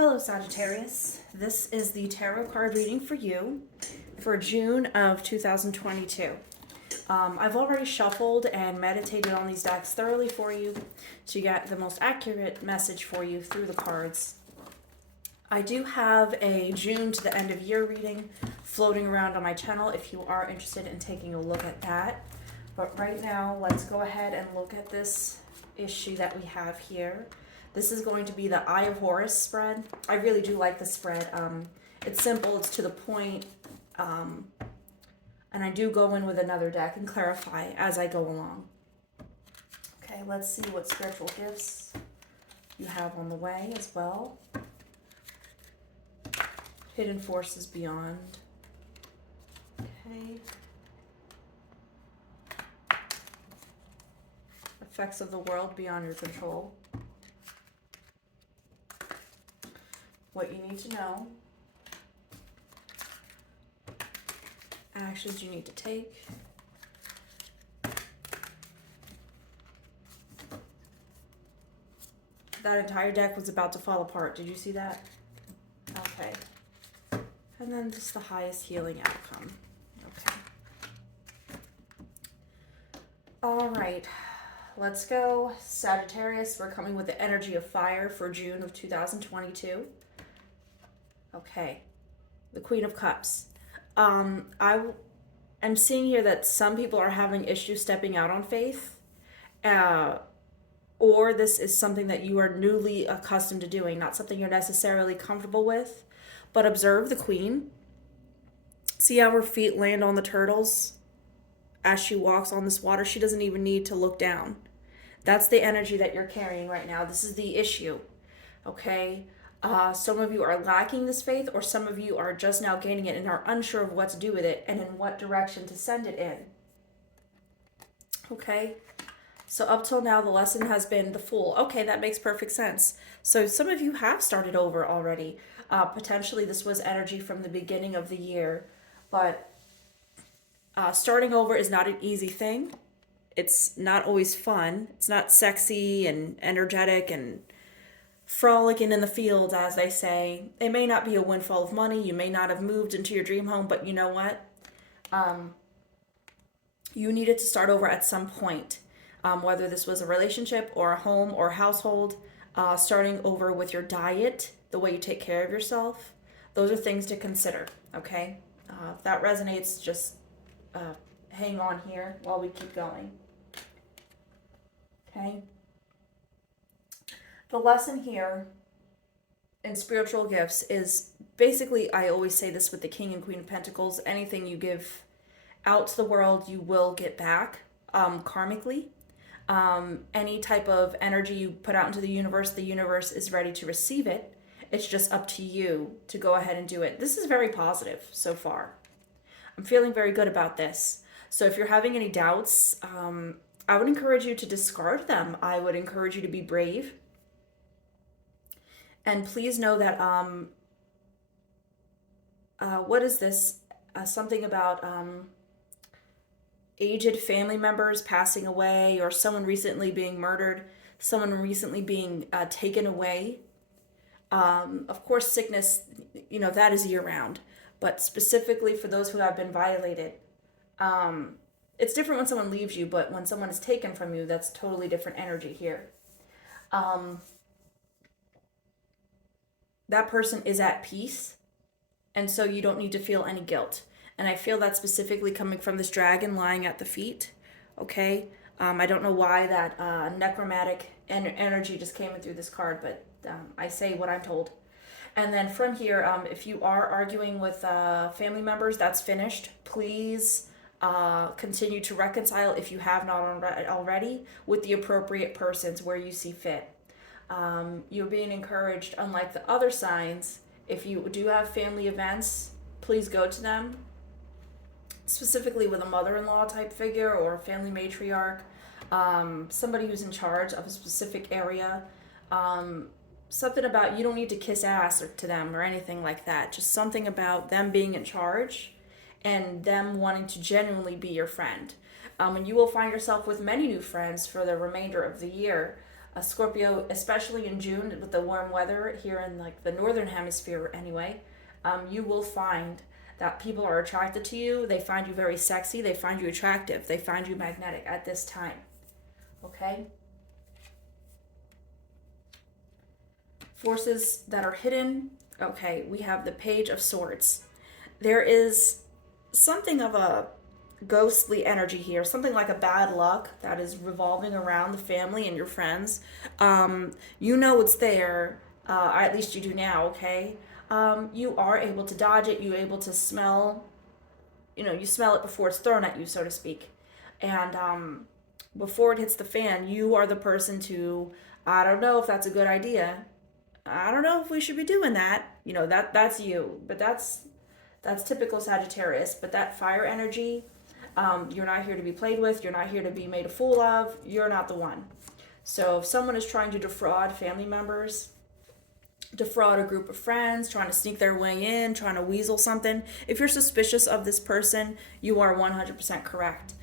Hello, Sagittarius. This is the tarot card reading for you for June of 2022. I've already shuffled and meditated on these decks thoroughly for you to get the most accurate message for you through the cards. I do have a June to the end of year reading floating around on my channel if you are interested in taking a look at that. But right now, let's go ahead and look at this issue that we have here. This is going to be the Eye of Horus spread. I really do like the spread. It's simple, it's to the point, and I do go in with another deck and clarify as I go along. Okay, let's see what spiritual gifts you have on the way as well. Hidden forces beyond. Okay. Effects of the world beyond your control. What you need to know. Actions you need to take. That entire deck was about to fall apart. Did you see that? Okay. And then just the highest healing outcome. Okay. All right. Let's go. Sagittarius, we're coming with the energy of fire for June of 2022. Okay. The Queen of Cups. I am seeing here that some people are having issues stepping out on faith. Or this is something that you are newly accustomed to doing, not something you're necessarily comfortable with. But observe the Queen. See how her feet land on the turtles as she walks on this water? She doesn't even need to look down. That's the energy that you're carrying right now. This is the issue, okay? Some of you are lacking this faith, or some of you are just now gaining it and are unsure of what to do with it and in what direction to send it in, okay? So up till now, the lesson has been the Fool. Okay, that makes perfect sense. So some of you have started over already. Potentially this was energy from the beginning of the year, but starting over is not an easy thing. It's not always fun. It's not sexy and energetic and frolicking in the fields, as they say. It may not be a windfall of money. You may not have moved into your dream home, but you know what? You needed to start over at some point, whether this was a relationship or a home or household, starting over with your diet, the way you take care of yourself. Those are things to consider, okay? If that resonates, just hang on here while we keep going. Okay? The lesson here in spiritual gifts is basically, I always say this with the King and Queen of Pentacles, anything you give out to the world, you will get back karmically. Any type of energy you put out into the universe is ready to receive it. It's just up to you to go ahead and do it. This is very positive so far. I'm feeling very good about this. So if you're having any doubts, I would encourage you to discard them. I would encourage you to be brave. And please know that, what is this? Something about aged family members passing away, or someone recently being murdered, someone recently being taken away. Of course, sickness, that is year-round. But specifically for those who have been violated, it's different when someone leaves you, but when someone is taken from you, that's totally different energy here. That person is at peace, and so you don't need to feel any guilt. And I feel that specifically coming from this dragon lying at the feet, okay? I don't know why that necromantic energy just came in through this card, but I say what I'm told. And then from here, if you are arguing with family members, that's finished. Please continue to reconcile, if you have not already, with the appropriate persons where you see fit. You're being encouraged, unlike the other signs, if you do have family events, please go to them, specifically with a mother-in-law type figure or a family matriarch, somebody who's in charge of a specific area. Something about, you don't need to kiss ass to them or anything like that. Just something about them being in charge and them wanting to genuinely be your friend. And you will find yourself with many new friends for the remainder of the year. A Scorpio, especially in June with the warm weather here in like the northern hemisphere anyway, you will find that people are attracted to you. They find you very sexy. They find you attractive. They find you magnetic at this time. Okay? Forces that are hidden. Okay, we have the Page of Swords. There is something of a ghostly energy here, something like a bad luck that is revolving around the family and your friends. You know it's there, at least you do now, okay? You are able to dodge it, you're able to smell, you smell it before it's thrown at you, so to speak. And before it hits the fan, you are the person to, I don't know if that's a good idea. I don't know if we should be doing that. That's you. But that's typical Sagittarius. But that fire energy, you're not here to be played with. You're not here to be made a fool of. You're not the one. So if someone is trying to defraud family members, defraud a group of friends, trying to sneak their way in, trying to weasel something, if you're suspicious of this person, you are 100% correct.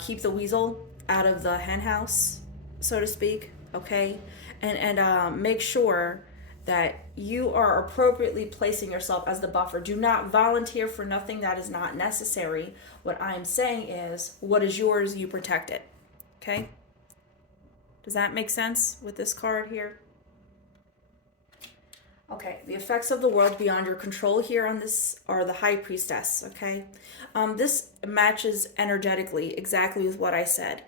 Keep the weasel out of the hen house, so to speak, okay? And make sure that you are appropriately placing yourself as the buffer. Do not volunteer for nothing that is not necessary. What I'm saying is, what is yours, you protect it. Okay? Does that make sense with this card here? Okay, the effects of the world beyond your control here on this are the High Priestess, okay? This matches energetically exactly with what I said.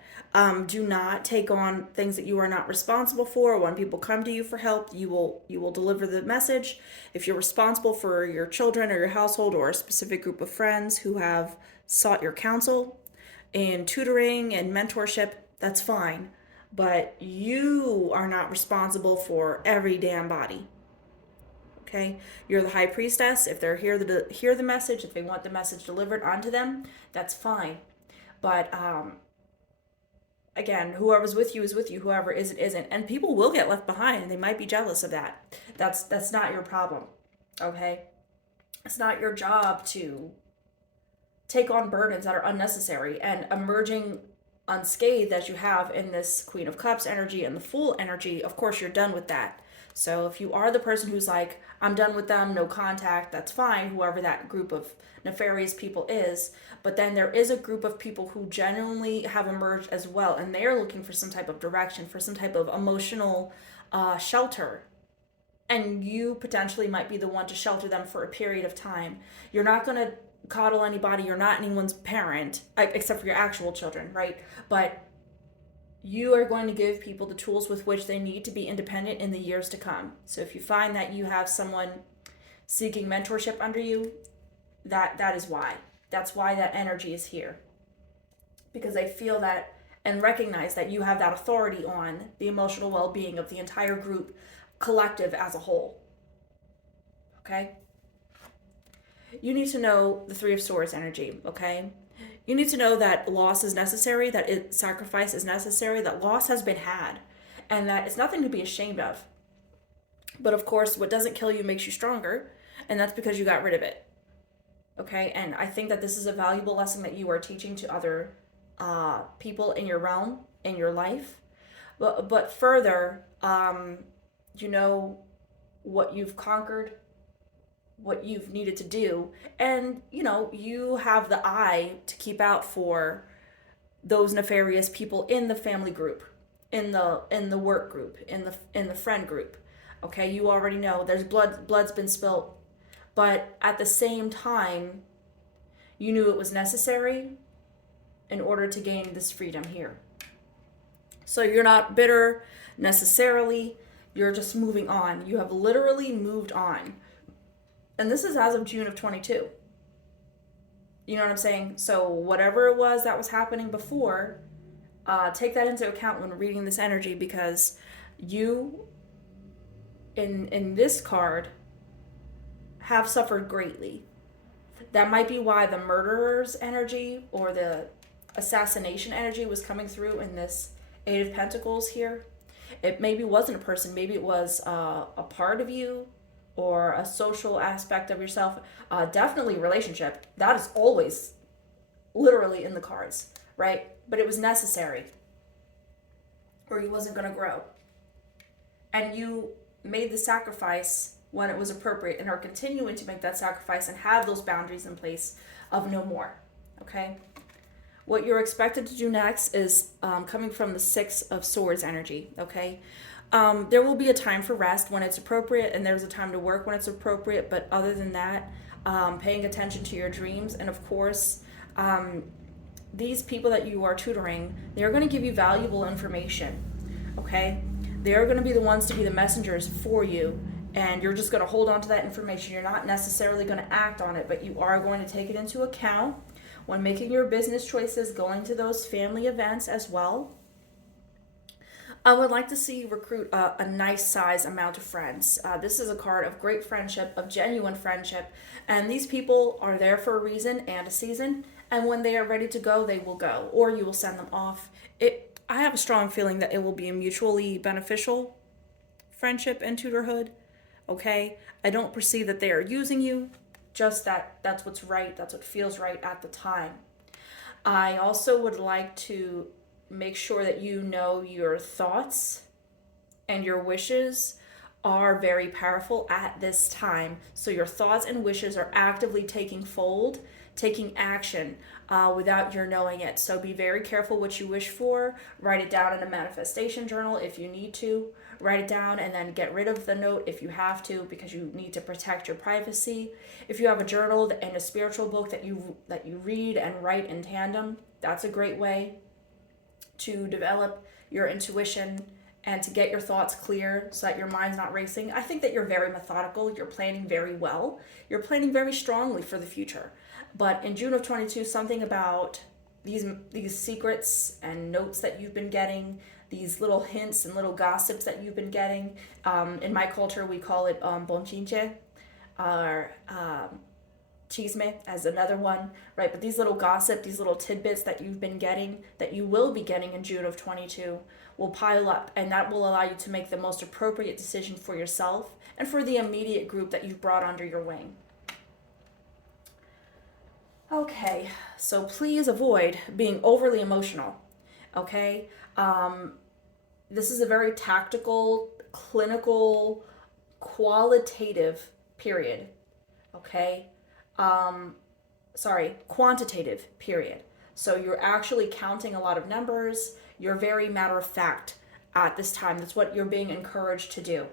Do not take on things that you are not responsible for. When people come to you for help, you will deliver the message. If you're responsible for your children or your household or a specific group of friends who have sought your counsel and tutoring and mentorship, that's fine. But you are not responsible for every damn body. Okay, you're the High Priestess. If they're here to hear the message, if they want the message delivered onto them, that's fine. But again, whoever's with you is with you. Whoever isn't. And people will get left behind, and they might be jealous of that. That's not your problem. Okay, it's not your job to take on burdens that are unnecessary. And emerging unscathed as you have in this Queen of Cups energy and the Fool energy, of course you're done with that. So if you are the person who's like, I'm done with them, no contact, that's fine, whoever that group of nefarious people is. But then there is a group of people who genuinely have emerged as well, and they are looking for some type of direction, for some type of emotional shelter. And you potentially might be the one to shelter them for a period of time. You're not going to coddle anybody, you're not anyone's parent, except for your actual children, right? But you are going to give people the tools with which they need to be independent in the years to come. So if you find that you have someone seeking mentorship under you, that is why. That's why that energy is here. Because they feel that and recognize that you have that authority on the emotional well-being of the entire group, collective as a whole. Okay? You need to know the Three of Swords energy, okay? You need to know that loss is necessary, that sacrifice is necessary, that loss has been had, and that it's nothing to be ashamed of. But of course, what doesn't kill you makes you stronger, and that's because you got rid of it. Okay? And I think that this is a valuable lesson that you are teaching to other people in your realm, in your life. But further, you know what you've conquered, what you've needed to do, and you have the eye to keep out for those nefarious people in the family group, in the work group, in the friend group. Okay, you already know there's blood's been spilt, but at the same time you knew it was necessary in order to gain this freedom here. So you're not bitter necessarily, you're just moving on. You have literally moved on. And this is as of June of 22. You know what I'm saying? So whatever it was that was happening before, take that into account when reading this energy, because you, in this card, have suffered greatly. That might be why the murderer's energy or the assassination energy was coming through in this Eight of Pentacles here. It maybe wasn't a person. Maybe it was a part of you, or a social aspect of yourself. Definitely relationship. That is always literally in the cards, right? But it was necessary, or he wasn't going to grow. and you made the sacrifice when it was appropriate and are continuing to make that sacrifice and have those boundaries in place of no more. Okay? What you're expected to do next is coming from the Six of Swords energy. Okay? There will be a time for rest when it's appropriate, and there's a time to work when it's appropriate, but other than that, paying attention to your dreams, and of course, these people that you are tutoring, they're going to give you valuable information. Okay? They're going to be the ones to be the messengers for you, and you're just going to hold on to that information. You're not necessarily going to act on it, but you are going to take it into account when making your business choices, going to those family events as well. I would like to see you recruit a nice size amount of friends. This is a card of great friendship, of genuine friendship, and these people are there for a reason and a season, and when they are ready to go, they will go, or you will send them off. I have a strong feeling that it will be a mutually beneficial friendship and tutorhood. Okay? I don't perceive that they are using you, just that's what's right, that's what feels right at the time. I also would like to make sure that you know your thoughts and your wishes are very powerful at this time. So your thoughts and wishes are actively taking fold, taking action without your knowing it. So be very careful what you wish for. Write it down in a manifestation journal if you need to. Write it down and then get rid of the note if you have to, because you need to protect your privacy. If you have a journal and a spiritual book that you read and write in tandem, that's a great way to develop your intuition and to get your thoughts clear so that your mind's not racing. I think that you're very methodical. You're planning very well. You're planning very strongly for the future. But in June of 22, something about these secrets and notes that you've been getting, these little hints and little gossips that you've been getting. In my culture, we call it bonchinche, or chisme as another one, right? But these little gossip, these little tidbits that you've been getting, that you will be getting in June of 22, will pile up, and that will allow you to make the most appropriate decision for yourself and for the immediate group that you've brought under your wing. Okay, so please avoid being overly emotional, okay? This is a very tactical, clinical, qualitative period, okay? Quantitative period. So you're actually counting a lot of numbers. You're very matter of fact at this time. That's what you're being encouraged to do.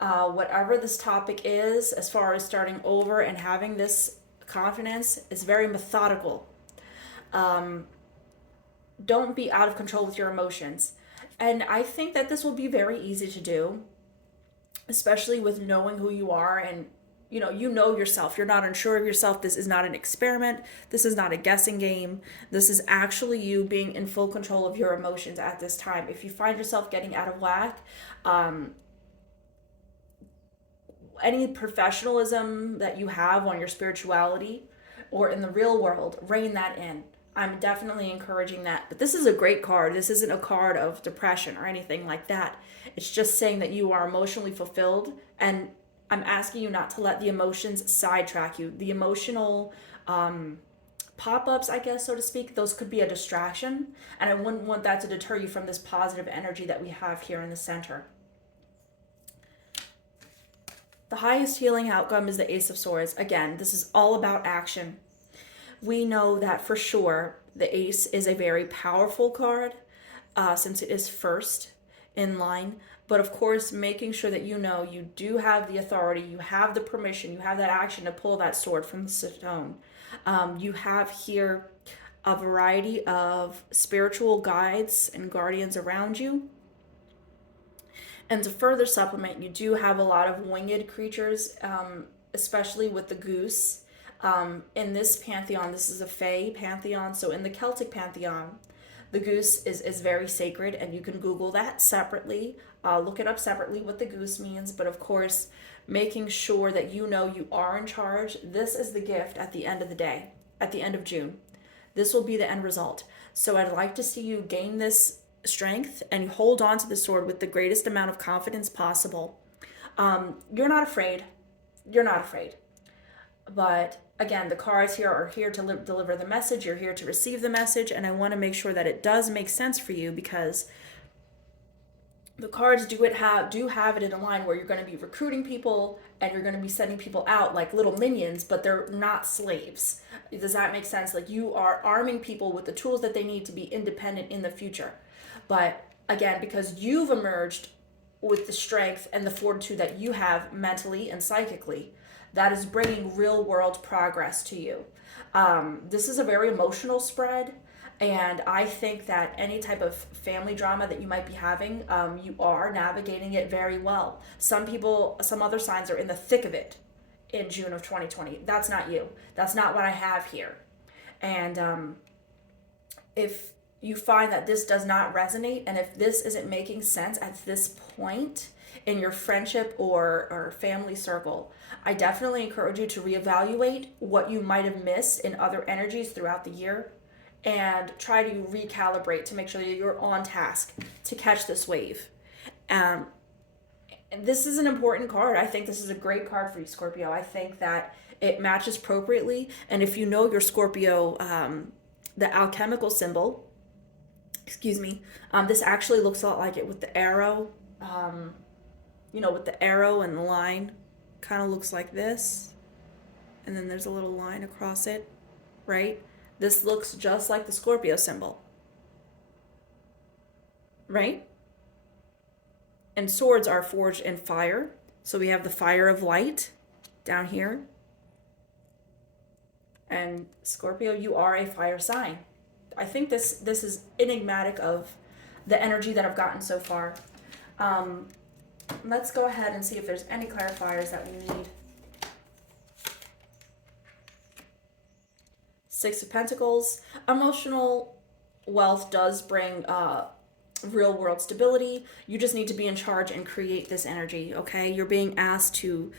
Whatever this topic is, as far as starting over and having this confidence, is very methodical. Don't be out of control with your emotions. And I think that this will be very easy to do, especially with knowing who you are, and you know yourself. You're not unsure of yourself. This is not an experiment. This is not a guessing game. This is actually you being in full control of your emotions at this time. If you find yourself getting out of whack, any professionalism that you have on your spirituality or in the real world, rein that in. I'm definitely encouraging that. But this is a great card. This isn't a card of depression or anything like that. It's just saying that you are emotionally fulfilled, and I'm asking you not to let the emotions sidetrack you. The emotional pop-ups, I guess, so to speak, those could be a distraction, and I wouldn't want that to deter you from this positive energy that we have here in the center. The highest healing outcome is the Ace of Swords. Again, this is all about action. We know that for sure the Ace is a very powerful card since it is first in line. But of course, making sure that you know you do have the authority, you have the permission, you have that action to pull that sword from the stone. You have here a variety of spiritual guides and guardians around you. And to further supplement, you do have a lot of winged creatures, especially with the goose. In this pantheon, this is a Fae pantheon, so in the Celtic pantheon, the goose is very sacred, and you can Google that separately. Look it up separately what the goose means, but of course, making sure that you know you are in charge. This is the gift at the end of the day, at the end of June. This will be the end result. So I'd like to see you gain this strength and hold on to the sword with the greatest amount of confidence possible. You're not afraid. You're not afraid. But again, the cards here are here to deliver the message. You're here to receive the message, and I want to make sure that it does make sense for you, because the cards do have it in a line where you're going to be recruiting people and you're going to be sending people out like little minions, but they're not slaves. Does that make sense? Like, you are arming people with the tools that they need to be independent in the future. But again, because you've emerged with the strength and the fortitude that you have mentally and psychically, that is bringing real world progress to you. This is a very emotional spread. And I think that any type of family drama that you might be having, you are navigating it very well. Some other signs are in the thick of it in June of 2020. That's not you. That's not what I have here. And if you find that this does not resonate, and if this isn't making sense at this point in your friendship or family circle, I definitely encourage you to reevaluate what you might have missed in other energies throughout the year and try to recalibrate to make sure that you're on task to catch this wave. And this is an important card. I think this is a great card for you, Scorpio. I think that it matches appropriately. And if you know your Scorpio, the alchemical symbol, excuse me, this actually looks a lot like it with the arrow, with the arrow and the line, kind of looks like this. And then there's a little line across it, right? This looks just like the Scorpio symbol, right? And swords are forged in fire. So we have the fire of light down here. And Scorpio, you are a fire sign. I think this is enigmatic of the energy that I've gotten so far. Let's go ahead and see if there's any clarifiers that we need. Six of Pentacles. Emotional wealth does bring real world stability. You just need to be in charge and create this energy, okay? You're being asked to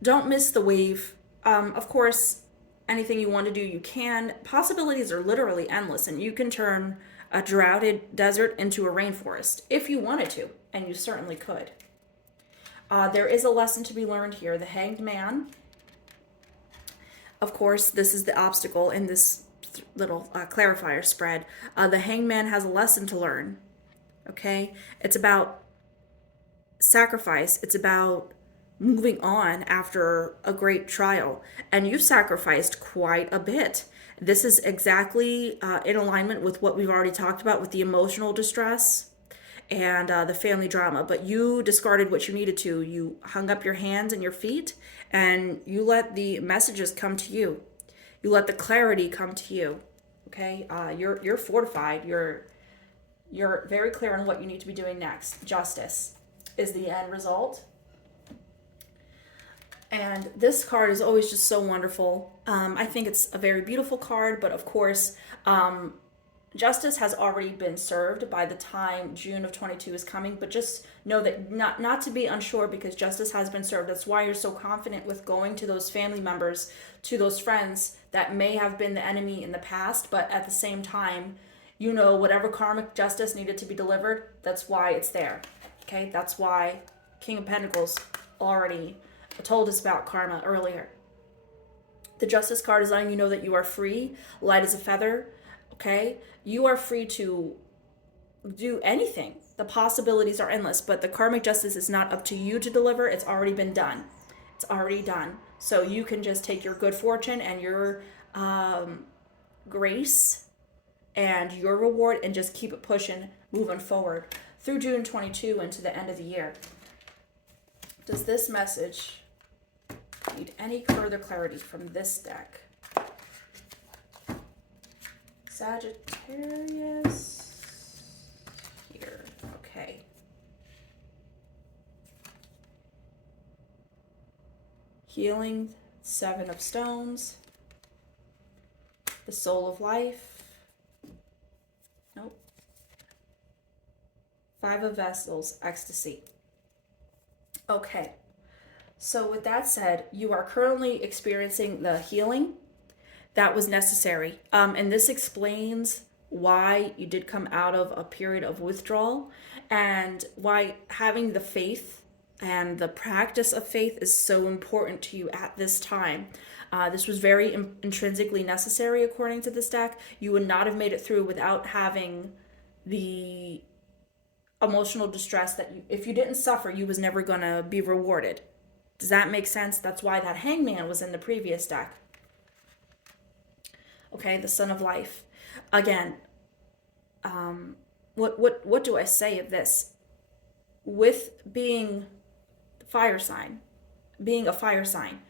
don't miss the wave. Of course, anything you want to do, you can. Possibilities are literally endless, and you can turn a droughted desert into a rainforest if you wanted to, and you certainly could. There is a lesson to be learned here. The Hanged Man. Of course, this is the obstacle in this little clarifier spread. The Hanged Man has a lesson to learn, okay? It's about sacrifice. It's about moving on after a great trial. And you've sacrificed quite a bit. This is exactly in alignment with what we've already talked about with the emotional distress and the family drama. But you discarded what you needed to. You hung up your hands and your feet, and you let the messages come to you. You let the clarity come to you. Okay, you're fortified. You're very clear on what you need to be doing next. Justice is the end result. And this card is always just so wonderful. I think it's a very beautiful card, but of course, justice has already been served by the time June of 22 is coming, but just know that not to be unsure, because justice has been served. That's why you're so confident with going to those family members, to those friends that may have been the enemy in the past, but at the same time, whatever karmic justice needed to be delivered, that's why it's there. Okay, that's why King of Pentacles already told us about karma earlier. The Justice card is letting you know that you are free, light as a feather. Okay, you are free to do anything. The possibilities are endless, but the karmic justice is not up to you to deliver. It's already been done. It's already done. So you can just take your good fortune and your grace and your reward and just keep it pushing, moving forward through June 22 into the end of the year. Does this message need any further clarity from this deck? Sagittarius here. Okay. Healing, Seven of Stones. The Soul of Life. Nope. Five of Vessels, Ecstasy. Okay. So with that said, you are currently experiencing the healing that was necessary. And this explains why you did come out of a period of withdrawal and why having the faith and the practice of faith is so important to you at this time. This was very intrinsically necessary according to this deck. You would not have made it through without having the emotional distress that if you didn't suffer, you was never going to be rewarded. Does that make sense? That's why that Hangman was in the previous deck. Okay, the Sun of Life. Again, what do I say of this? With being fire sign, being a fire sign,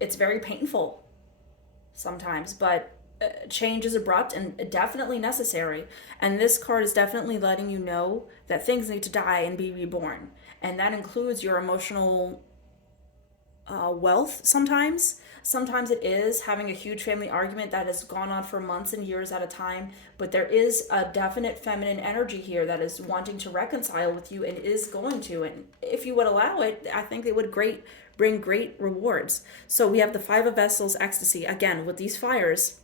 it's very painful sometimes, but change is abrupt and definitely necessary. And this card is definitely letting you know that things need to die and be reborn. And that includes your emotional wealth sometimes. Sometimes it is having a huge family argument that has gone on for months and years at a time, but there is a definite feminine energy here that is wanting to reconcile with you and is going to. And if you would allow it, I think it would bring great rewards. So we have the Five of Vessels, ecstasy, again, with these fires.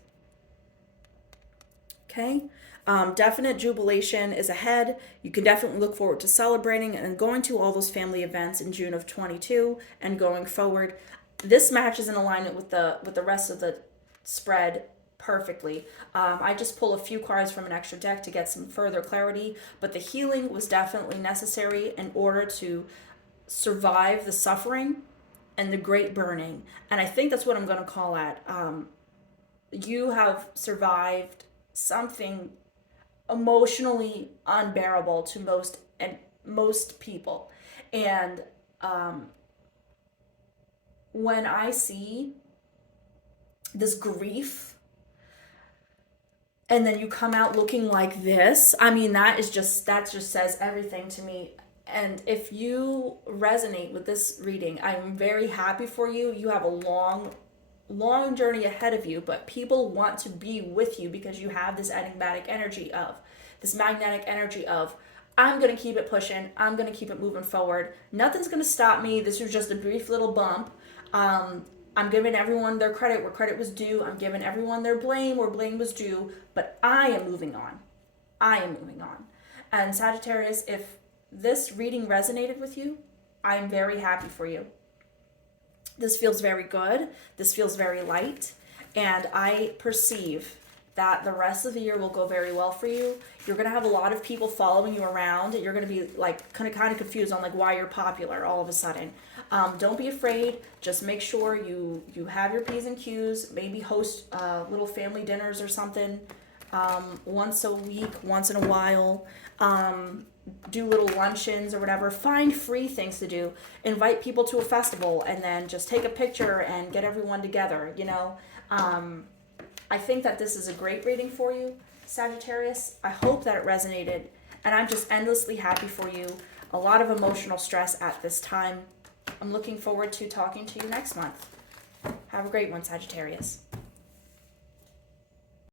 Okay? Definite jubilation is ahead. You can definitely look forward to celebrating and going to all those family events in June of 22 and going forward. This match is in alignment with the rest of the spread perfectly. I just pull a few cards from an extra deck to get some further clarity, but the healing was definitely necessary in order to survive the suffering and the great burning. And I think that's what I'm going to call it. You have survived something emotionally unbearable to most people. And when I see this grief and then you come out looking like this, I mean, that just says everything to me. And if you resonate with this reading, I'm very happy for you. You have a long journey ahead of you, but people want to be with you because you have this magnetic energy of I'm going to keep it pushing, I'm going to keep it moving forward, nothing's going to stop me, this was just a brief little bump. I'm giving everyone their credit where credit was due, I'm giving everyone their blame where blame was due, but I am moving on. And Sagittarius, if this reading resonated with you, I'm very happy for you. This feels very good. This feels very light. And I perceive that the rest of the year will go very well for you. You're going to have a lot of people following you around. You're going to be like kind of confused on like why you're popular all of a sudden. Don't be afraid. Just make sure you have your P's and Q's. Maybe host little family dinners or something once a week, once in a while. Do little luncheons or whatever. Find free things to do. Invite people to a festival and then just take a picture and get everyone together, you know. I think that this is a great reading for you, Sagittarius. I hope that it resonated, and I'm just endlessly happy for you. A lot of emotional stress at this time. I'm looking forward to talking to you next month. Have a great one, Sagittarius.